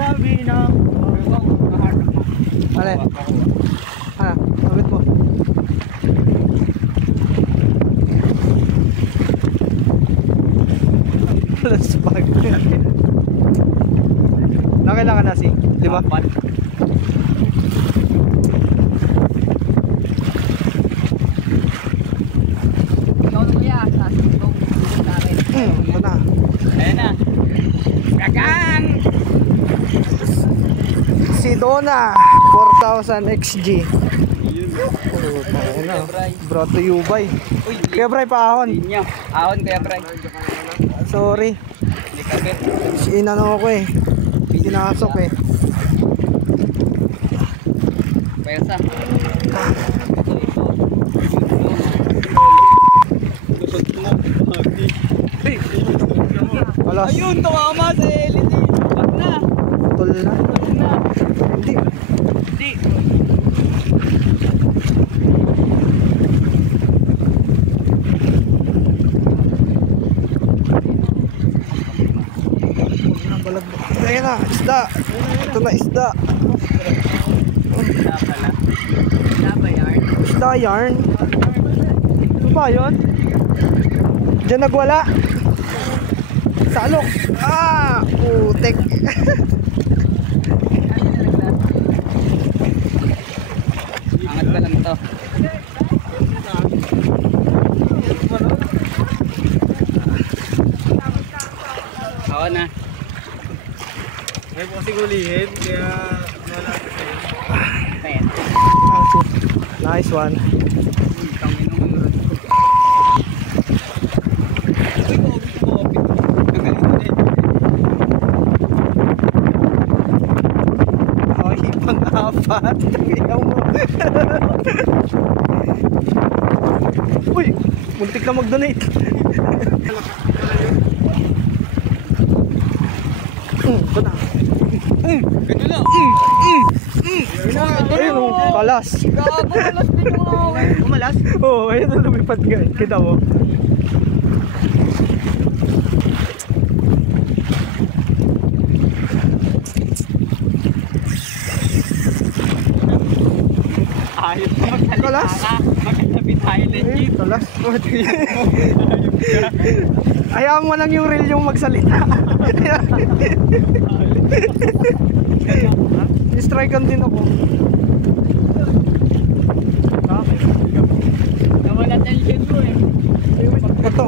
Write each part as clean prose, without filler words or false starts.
sabi na. Alin? Sabit mo. Plus bag. Nakailangan na si, di ba? Ikaw na kuya, sasintong sa akin. Ito na. Ayan na. Gagang! Si Donna 4000 XG. Bro to you by. Kaya Bray paahon. Ahon kaya Bray. Sorry. Inano ko eh. Pinasok eh. Pesa. Alas. Ayun, tumama sa LED. Wag na. Tol na. Wag na. Hindi. Hindi. Ayan na, isda. Ito na isda. Wala pala. Wala ba yarn? Isda yarn. Ano ba yun? Diyan nagwala. Salok. Putek. Angat ka lang to. Ako na. May po kasi gulihin, kaya wala ko sa'yo. Ayan. Nice one. Ay, pang-apat. Tingnan mo. Uy, muntik na mag-donate. Ito na. Ito na. Ayun o, kalas. Malas din yung away. Malas? Oo, ayun na lumipad ka. Kita mo. Ayos na magsalita Kalas. ka. Magkatabi tayo legit. Kalas. Hayaan mo lang yung reel yung magsalita. Strikean din ako. Nawala tension mo eh. Ito.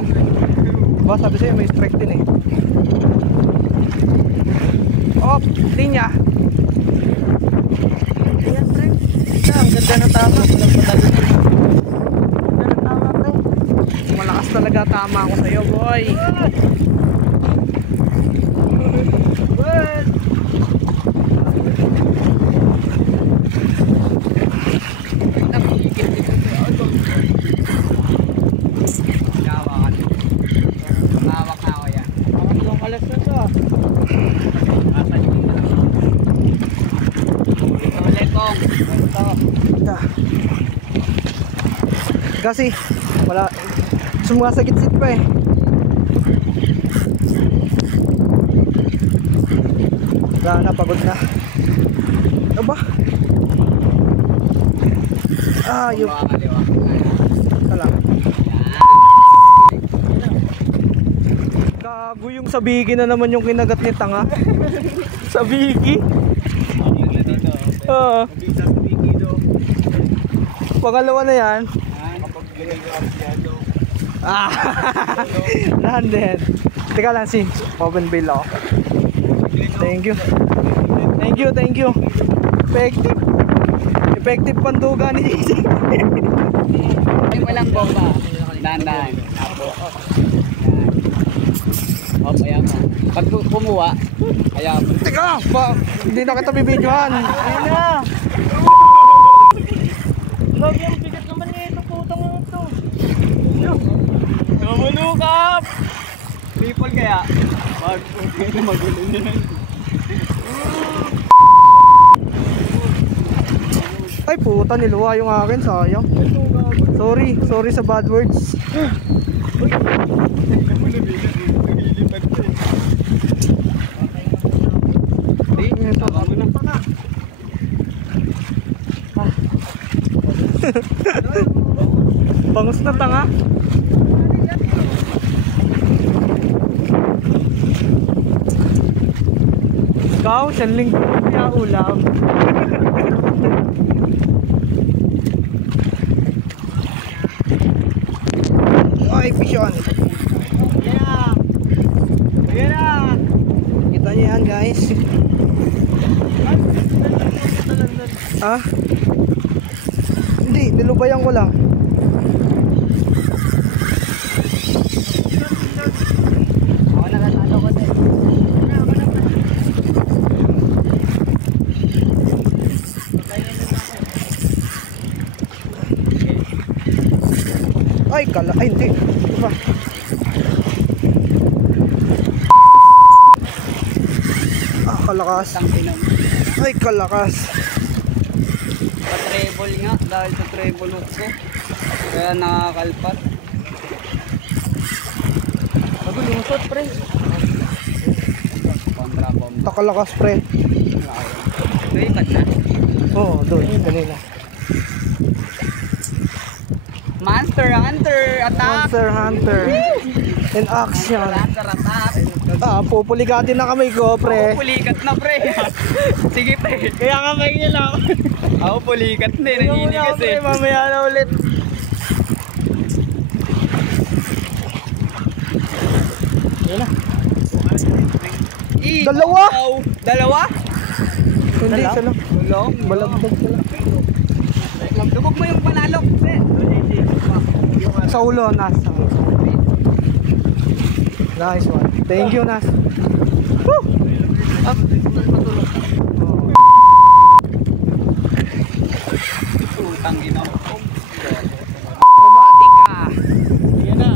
Ba, sabi sa'yo may strike din eh. Oh, linya. Ayan, pre. Ang ganda na tama. Malakas talaga tama ako sa'yo, boy. Kasi wala sumasagit-sit pa eh. Wala na, pagod na. Ano ba? Yung tala. Gago yung sa bigi na naman yung kinagat ni tanga. Sa bigi. Oo. Pangalawa na yan. Landed. Teka lang si open bail ako. Thank you. Thank you, thank you. Effective. Effective panduga ni JJ. Ay, walang bomba. Dahan-dahan. Hop, ayan mo. Pag kumuha, ayan mo. Teka, hindi na kita bibidyohan. Ayun na. Lagi ang bigat naman nito, putang ito. Namunukap! People kaya? Magulo niya. Ay puta, niluwa yung akin, sayang. Sorry sa bad words. bangus na tanga. Ikaw, siyang linggo kaya ulam. Ay, fish on. Yeah! Ayan na! Kita niyo yan, guys. Ha? Hindi, nilubayan ko lang. Ako nakatalo ko din. Ay, ay, hindi. Diba? Ah, kalakas. Ay, kalakas. Pa-treble nga dahil sa treble hook ko. Kaya nakakalpat. Bago lumusot pre. Kontra bomb. Takalakas, pre. Lipat na. Oo, doon. Kanina. Monster Hunter attack. Monster Hunter. In action. Monster attack. Ah, pupuligatin na kamay ko, pre. Ako pulikat na pre. Sige pre. Kaya kamay niya lang. Ako pulikat na. Naninigas Pre, eh. mamaya na ulit. Yan na. Dalawa? Dalawa? Hindi, isa lang. Dalawa? Balagdag ka lang. Lubog mo yung panalok. Pre. Sa ulo, Nas. Nice one. Thank you, Nas. Woo! Ah, patulog. Utang ina. Robotica. Yan na.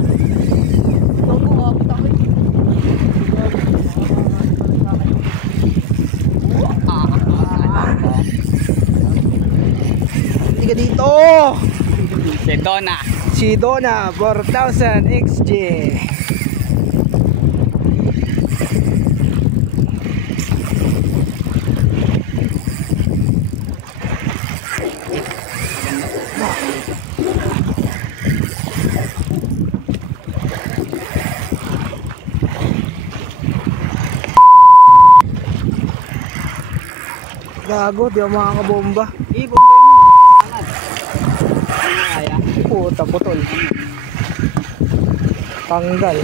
Hindi ka dito. Sedona. Si Donna 4000 XJ. Gago, di ako makakabomba. Bombay mo. Angat. Ano kaya? Puta, putol. Tanggal.